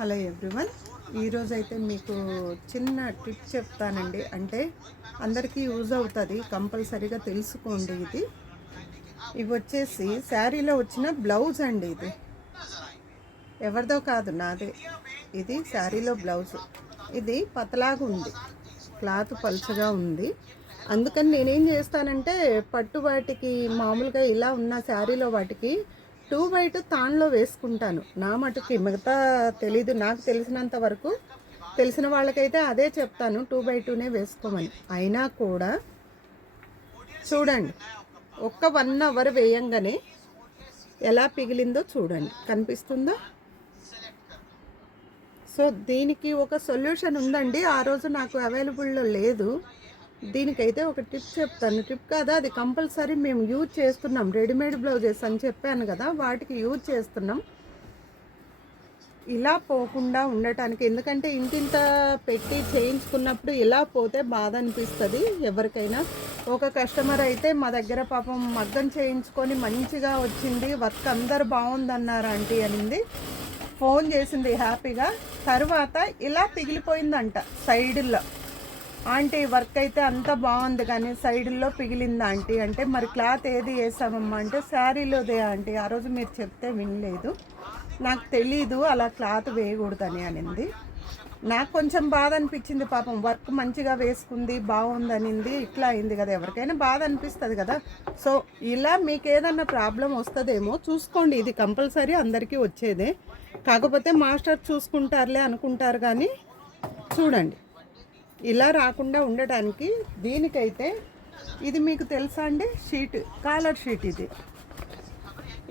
Hello everyone, ఈరోజు అయితే మీకు చిన్న టిప్ చెప్తానండి. అంటే అందరికీ యూజ్ అవుతుంది, కంపల్సరీగా తెలుసుకోండి. ఇవి వచ్చేసి శారీలో వచ్చిన బ్లౌజ్ అండి. ఇది ఎవరిదో కాదు, నాదే. ఇది శారీలో బ్లౌజ్. ఇది పతలాగా ఉంది, క్లాత్ పలుచగా ఉంది. అందుకని నేనేం చేస్తానంటే పట్టు వాటికి మామూలుగా ఇలా ఉన్న శారీలో వాటికి 2x2 తాన్లో వేసుకుంటాను. నా మటుకి మిగతా తెలీదు, నాకు తెలిసినంత వరకు తెలిసిన వాళ్ళకైతే అదే చెప్తాను, 2x2నే వేసుకోమని. అయినా కూడా చూడండి, ఒక్క 1 అవర్ వేయంగానే ఎలా పిగిలిందో చూడండి, కనిపిస్తుందా? సో దీనికి ఒక సొల్యూషన్ ఉందండి. ఆ రోజు నాకు అవైలబుల్లో లేదు. దీనికైతే ఒక టిప్ చెప్తాను. టిప్ కాదా, అది కంపల్సరీ మేము యూజ్ చేస్తున్నాం. రెడీమేడ్ బ్లౌజెస్ అని చెప్పాను కదా, వాటికి యూజ్ చేస్తున్నాం ఇలా పోకుండా ఉండటానికి. ఎందుకంటే ఇంటింత పెట్టి చేయించుకున్నప్పుడు ఇలా పోతే బాధ అనిపిస్తుంది ఎవరికైనా. ఒక కస్టమర్ అయితే మా దగ్గర పాపం మగ్గం చేయించుకొని మంచిగా వచ్చింది, వర్క్ అందరు బాగుందన్నారు ఆంటీ అనింది. ఫోన్ చేసింది హ్యాపీగా. తర్వాత ఇలా పిగిలిపోయిందంట సైడ్లో. ఆంటీ వర్క్ అయితే అంత బాగుంది కానీ సైడ్లో పిగిలింది ఆంటీ అంటే, మరి క్లాత్ ఏది వేసామమ్మా అంటే శారీలోదే ఆంటీ, ఆ రోజు మీరు చెప్తే వినలేదు, నాకు తెలీదు అలా క్లాత్ వేయకూడదని అనింది. నాకు కొంచెం బాధ అనిపించింది. పాపం వర్క్ మంచిగా వేసుకుంది, బాగుంది అనింది. ఇట్లా అయింది కదా, ఎవరికైనా బాధ అనిపిస్తుంది కదా. సో ఇలా మీకు ఏదన్నా ప్రాబ్లం వస్తుందేమో చూసుకోండి. ఇది కంపల్సరీ అందరికీ వచ్చేదే, కాకపోతే మాస్టర్ చూసుకుంటారులే అనుకుంటారు. కానీ చూడండి, ఇలా రాకుండా ఉండటానికి దీనికైతే ఇది మీకు తెలుసా అండి, షీట్, కాలర్ షీట్.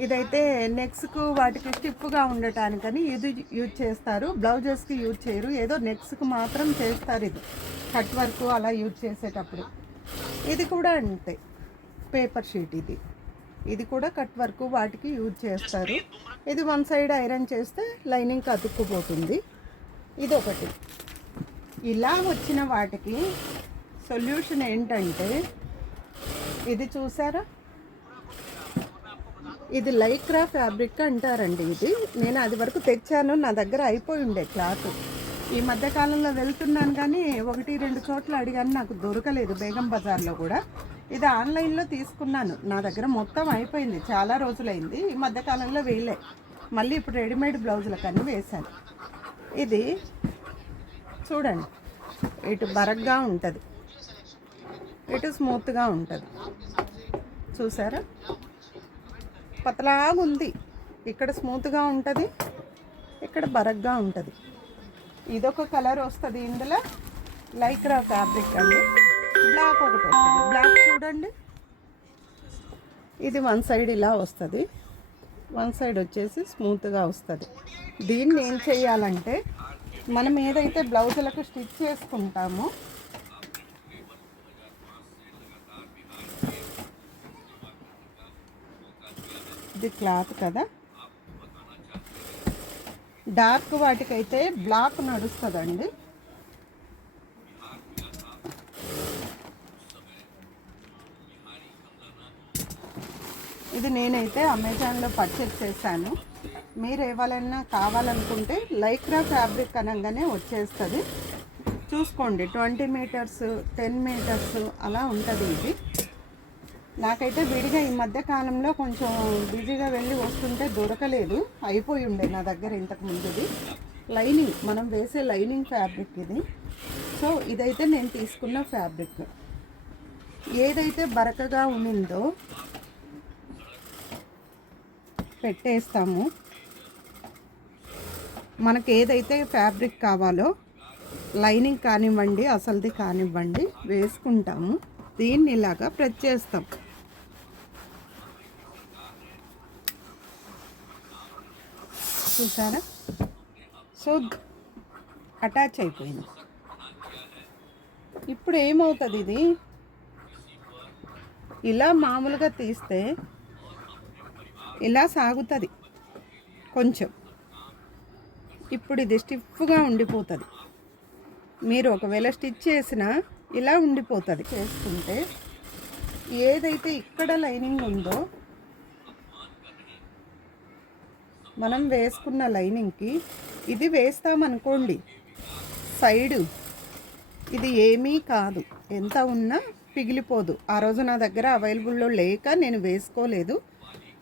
ఇదైతే నెక్స్కు వాటికి స్టిఫ్గా ఉండటానికని ఇది యూజ్ చేస్తారు. బ్లౌజెస్కి యూజ్ చేయరు, ఏదో నెక్స్కు మాత్రం చేస్తారు. ఇది కట్ వర్క్ అలా యూజ్ చేసేటప్పుడు. ఇది కూడా అంతే, పేపర్ షీట్. ఇది కూడా కట్ వర్క్ వాటికి యూజ్ చేస్తారు. ఇది 1 సైడ్ ఐరన్ చేస్తే లైనింగ్కి అతుక్కుపోతుంది. ఇది ఒకటి. ఇలా వచ్చిన వాటికి సొల్యూషన్ ఏంటంటే, ఇది చూసారా, ఇది లైక్రా ఫ్యాబ్రిక్ అంటారండి. ఇది నేను అది వరకు తెచ్చాను, నా దగ్గర అయిపోయి ఉండే క్లాత్. ఈ మధ్యకాలంలో వెళ్తున్నాను కానీ 1-2 చోట్ల అడిగాను, నాకు దొరకలేదు. బేగం బజార్లో కూడా. ఇది ఆన్లైన్లో తీసుకున్నాను, నా దగ్గర మొత్తం అయిపోయింది, చాలా రోజులైంది. ఈ మధ్యకాలంలో వేయలే, మళ్ళీ ఇప్పుడు రెడీమేడ్ బ్లౌజులకన్నీ వేశాను. ఇది చూడండి, ఇటు బరగ్గా ఉంటుంది, ఇటు స్మూత్గా ఉంటుంది. చూసారా, పతలాగా ఉంది. ఇక్కడ స్మూత్గా ఉంటుంది, ఇక్కడ బరగ్గా ఉంటుంది. ఇదొక కలర్ వస్తుంది. ఇందులో లైక్రా ఫ్యాబ్రిక్ అండి. బ్లాక్ ఒకటి వస్తుంది, బ్లాక్ చూడండి. ఇది 1 సైడ్ ఇలా వస్తుంది, 1 సైడ్ వచ్చేసి స్మూత్గా వస్తుంది. దీన్ని ఏం చేయాలంటే, మనం ఏదైతే బ్లౌజులకు స్టిచ్ చేసుకుంటామో ఇది క్లాత్ కదా, డార్క్ వాటికైతే బ్లాక్ నడుస్తుందండి. ఇది నేనైతే అమెజాన్లో పర్చేస్ చేశాను. మీరు ఏవాలన్నా కావాలనుకుంటే లైక్రా ఫ్యాబ్రిక్ అనగానే వచ్చేస్తుంది. చూసుకోండి, 20 మీటర్స్ 10 మీటర్స్ అలా ఉంటుంది. ఇది నాకైతే విడిగా ఈ మధ్య కాలంలో కొంచెం బిజీగా వెళ్ళి వస్తుంటే దొరకలేదు, అయిపోయి ఉండే నా దగ్గర ఇంతకు ముందుది. లైనింగ్, మనం వేసే లైనింగ్ ఫ్యాబ్రిక్ ఇది. సో ఇదైతే నేను తీసుకున్న ఫ్యాబ్రిక్. ఏదైతే బరకగా ఉండిందో పెట్టేస్తాము. మనకు ఏదైతే ఫ్యాబ్రిక్ కావాలో, లైనింగ్ కానివ్వండి అసలుది కానివ్వండి, వేసుకుంటాము. దీన్ని ఇలాగా ప్రెస్ చేస్తాం. చూసారా, సో అటాచ్ అయిపోయింది. ఇప్పుడు ఏమవుతుంది, ఇది ఇలా మామూలుగా తీస్తే ఇలా సాగుతుంది కొంచెం. ఇప్పుడు ఇది స్టిఫ్గా ఉండిపోతుంది. మీరు ఒకవేళ స్టిచ్ చేసినా ఇలా ఉండిపోతుంది. చేసుకుంటే ఏదైతే ఇక్కడ లైనింగ్ ఉందో మనం వేసుకున్న లైనింగ్కి ఇది వేస్తామనుకోండి సైడు, ఇది ఏమీ కాదు, ఎంత ఉన్నా పిగిలిపోదు. ఆ రోజు నా దగ్గర అవైలబుల్లో లేక నేను వేసుకోలేదు,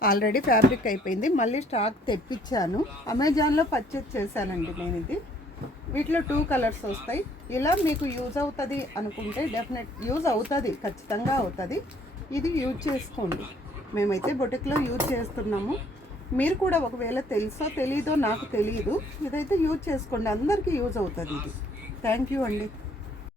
ఆల్రెడీ ఫ్యాబ్రిక్ అయిపోయింది. మళ్ళీ స్టాక్ తెప్పించాను, అమెజాన్లో పర్చేజ్ చేశానండి నేను. ఇది వీటిలో 2 కలర్స్ వస్తాయి. ఇలా మీకు యూజ్ అవుతుంది అనుకుంటే డెఫినెట్ యూజ్ అవుతుంది, ఖచ్చితంగా అవుతుంది. ఇది యూజ్ చేసుకోండి. మేమైతే బొటిక్లో యూజ్ చేస్తున్నాము. మీరు కూడా ఒకవేళ తెలుసో తెలీదో నాకు తెలియదు, ఇదైతే యూజ్ చేసుకోండి, అందరికీ యూజ్ అవుతుంది ఇది. థ్యాంక్ యూ అండి.